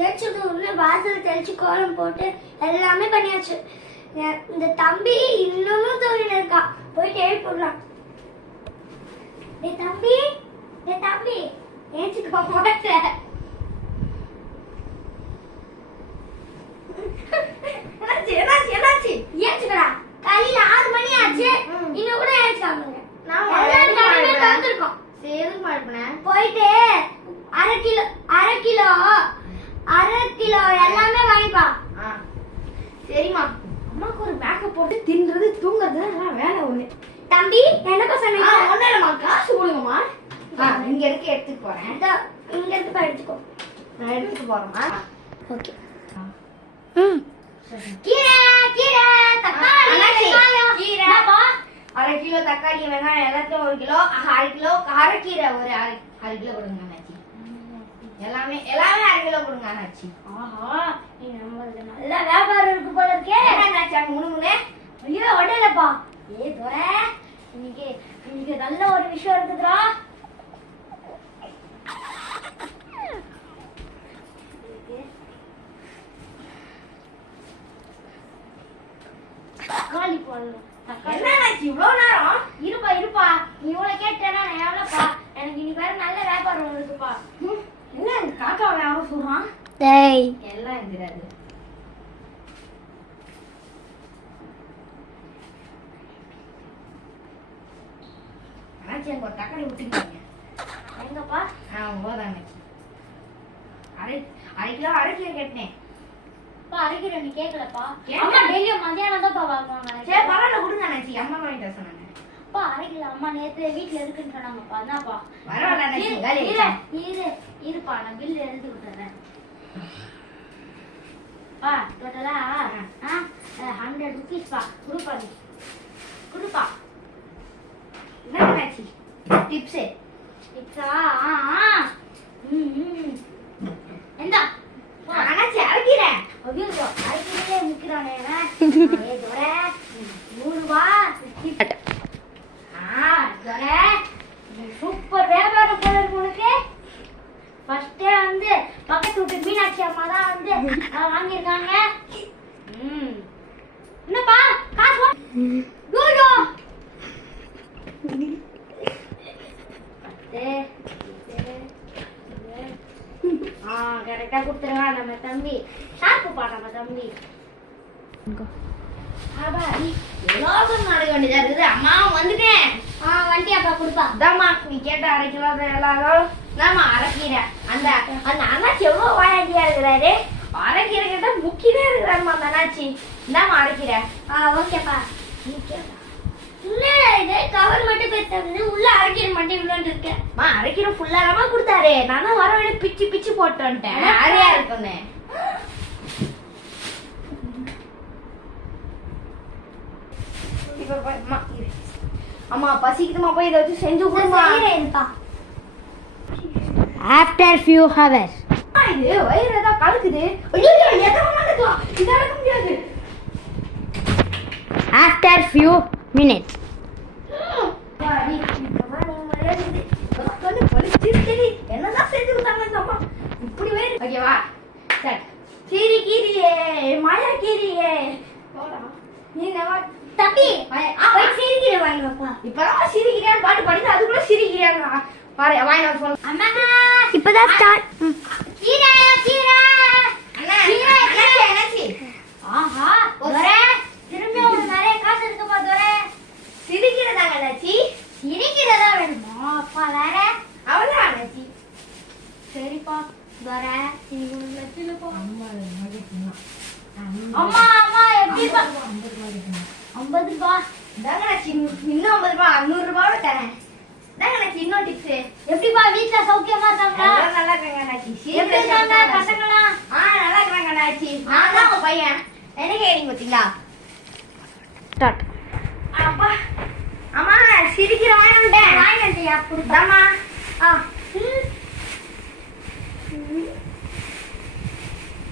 தேய்ச்சது உடனே வாசல் தெளிச்சு கோலம் போட்டு எல்லாமே பண்ணியாச்சு. இந்த தம்பி இன்னமும் தூங்கிட்டு இருக்கா. போயிட்டு எழுப்பிடலாம். தம்பி தம்பி ஏச்சுக்க மாட்டேன். என்னாச்சு ஏச்சுக்கடா. காலையில 6 மணி ஆச்சு. இன்னும் கூட ஏச்சுக்காம போயிட்டு அரை கிலோ எல்லாமே வாங்கிப்பா. சரிம்மா. அம்மாக்கு ஒரு மேக்கப் போட்டு தின்றது தூங்குறது வேலை ஒண்ணு. தம்பி எனக்கு சொன்னீங்க. ஒண்ணு இல்லம்மா, காசு கொடுங்கம்மா. இங்க இருக்க எடுத்துட்டு போறேன். இங்க இருந்து போய் எடுத்துக்கோ. நான் எடுத்துட்டு போறேம்மா. ஓகே. கீரை தக்காளி கீரை 1/2 கிலோ தக்காளி வெங்காயம் எல்லாத்தையும் 1 கிலோ 1/2 கிலோ காரக்கீரை ஒரு 1/2 கிலோ கொடுங்க அண்ணாச்சி. எல்லாமே 1/2 கிலோ கொடுங்க அண்ணாச்சி. ஆஹா, நீ நம்மளுக்கு நல்ல வியாபாரம் இருக்கு போல இருக்கே. அண்ணாச்சி அங்க முணுமுனே. ஐயோ ஒடலப்பா. தோரே இன்னைக்கு நல்ல ஒரு விஷயம் இருக்குதுடா. தக்காளி போடணும். என்னாச்சு இவ்வளவு நேரம்? இருப்பா நீ இவ்வளவு கேட்டேன்னா நான் எவ்வளோப்பா. எனக்கு இன்னைக்கு வேற நல்ல வியாபாரம் இருக்குப்பா. என்ன காக்கா வியாபாரம் சொல்றான்? எல்லாம் எங்கிறாரு. அண்ணாச்சி அங்க ஒரு தக்காளி விட்டுருக்கீங்க. எங்கப்பா? போதான் அண்ணாச்சி. 1/2 கிலோ 1/2 கிலோ கேட்டேன். அரைக்கிற நீ கேட்கலப்பா. அம்மா டெய்லியும் மத்தியானம் தான் வாங்குவாங்க. சரி பரவாயில்ல கொடுங்க அண்ணாச்சி. அம்மா வாங்கிட்டு சொன்னாங்க. அப்பா அரைக்கல. அம்மா நேத்து வீட்டுல இருக்குன்னு சொன்னாங்கப்பா. என்னப்பா பரவாயில்ல அண்ணாச்சி. இருப்பா நான் பில் எழுதி விட்டுறேன். பா டோட்டலா 100 rupees பா. கொடுப்பா. என்ன அண்ணாச்சி டிப்ஸ்? டிப்ஸா? எந்தா அண்ணாச்சி அரைக்கிறேன். ஐயோ அரைக்கிறதே முக்கிறானே. 100 ரூபாய். சூப்பர் வியாபாரம் போல இருக்கு உனக்கு. ஃபர்ஸ்டே வந்து பக்கத்து வீட்டு மீனாட்சி அம்மா தான் வந்து வாங்கியிருக்காங்க. என்னப்பா காசு கரெக்டா கொடுத்துருவா நம்ம தம்பி. ஷார்ப்புப்பா நம்ம தம்பி. நடக்க வேண்டியதா இருக்குது. அம்மா வந்துட்டேன். வண்டியாப்பா கொடுப்பா. அதாம்மா நீ கேட்ட 1/2 கிலோ எல்லாரும் நாம அரைக்கீரை. அந்த அண்ணாச்சி எவ்வளவு வாயாண்டியா இருக்கிறாரு. அரைக்கீரை கேட்டா முக்கியமே இருக்கிறாருமா அந்த அண்ணாச்சி. இந்தாமா அரைக்கீரை. ஓகேப்பா. இல்ல இது கவர் மட்டும் பேசுறது. உள்ள அரைக்கீரை மட்டும் இவ்வளவு இருக்கேன். அரைக்கீரை ஃபுல்லாமா கொடுத்தாரு. நான் தான் வர வழி பிச்சு போட்டு வந்துட்டேன். அரையா இருக்குன்னு. அம்மா பசிக்குதுமா, போய் இதை வச்சு செஞ்சு கொடுமா. After few hours. இது வயிறு ஏதோ கலக்குது. ஐயோ எதமா இது அடக்க முடியாது. After few minutes. என்னதான் செஞ்சு கொடுத்தாங்க அம்மா. இப்படி வயிறு. ஓகேவா சரி. கீரியே மாயா கீரியே. நீ நம்ம தம்பி போய் சிரிக்கிற வாங்கிப்பா. இப்பதான் சிரிக்கிறான்னு பாட்டு பாடிட்டு அதுக்குள்ள சிரிக்கிறாங்க. பாரு வாங்கி வர சொல்லு. அம்மா இப்பதான் ஸ்டார்ட். கீரை அண்ணா என்னாச்சு? ஆஹா தோரே திரும்ப ஒரு நிறைய காசு இருக்குப்பா தோரே. சிரிக்கிறதாங்க அண்ணாச்சி. சிரிக்கிறதா வேணுமா? அப்பா வேற அவ்வளவுதான் அண்ணாச்சி. சரிப்பா தோரே நீ ஒரு லட்சம் போ. அம்மா எப்படிப்பா 50 ரூபாய். தாங்க அண்ணாச்சி இன்னும் 50 ரூபாய் 100 ரூபாய் தரேன். தாங்க அண்ணாச்சி இன்னும் டிப்ஸ். எப்படிப்பா வீட்ல சௌக்கியமா இருக்காங்களா? நல்லா இருக்காங்க அண்ணாச்சி. எப்படி இருக்காங்க பசங்களா? நல்லா இருக்காங்க அண்ணாச்சி. நான் தான் உங்க பையன். என்ன கேக்குறீங்க பாத்தீங்களா? ஸ்டார்ட். அப்பா அம்மா சிரிக்கிற வாங்கிட்டியா? கொடுத்தாமா.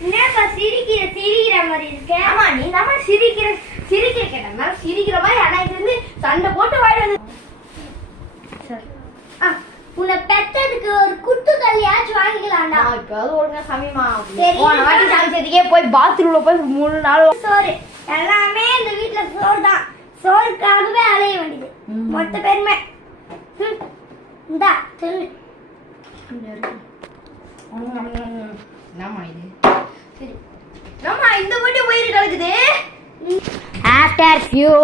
என்னப்பா சிரிக்கிற மாதிரி இருக்கு? ஆமா நீ தான் சிரிக்கிற கேட்டா சிரிக்கிற மாதிரி. ஆனா இது வந்து சண்டை போட்டு வாயிடுது. உன்னை பெத்ததுக்கு ஒரு குத்து கல்யாச்சும் வாங்கிக்கலாம்டா. நான் இப்பயாவது ஒழுங்கா சமைமா. சரி. போன வாட்டி சமைச்சதுக்கே போய் பாத்ரூம்ல போய் 3 நாள் சோறு எல்லாமே இந்த வீட்ல சோறு தான். சோறுக்காகவே அலைய வேண்டியது மொத்த பேருமே. இந்தா சொல்லு. என்னம்மா இது? சரி என்னம்மா இந்த வாட்டி வயிறு கலக்குது? ஆஃப்டர் few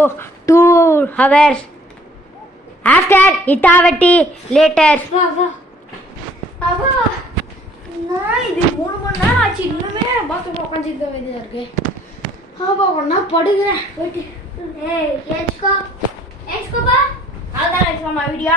2 hours ஆஃப்டர் இத்தாவட்டி லேட்டர். வா வா அப்பா நான் இது 3 மணி நேரம் ஆச்சு இன்னுமே பாத்ரூம்ல உட்காந்துருக்க வேண்டியதா இருக்கு. அப்பா ஒன்னா படுகிறேன் போயிட்டு. ஏய் ஏச்சுக்கோ ஏச்சுக்கோப்பா. அதான் வச்சுக்கோமா வீடியோ.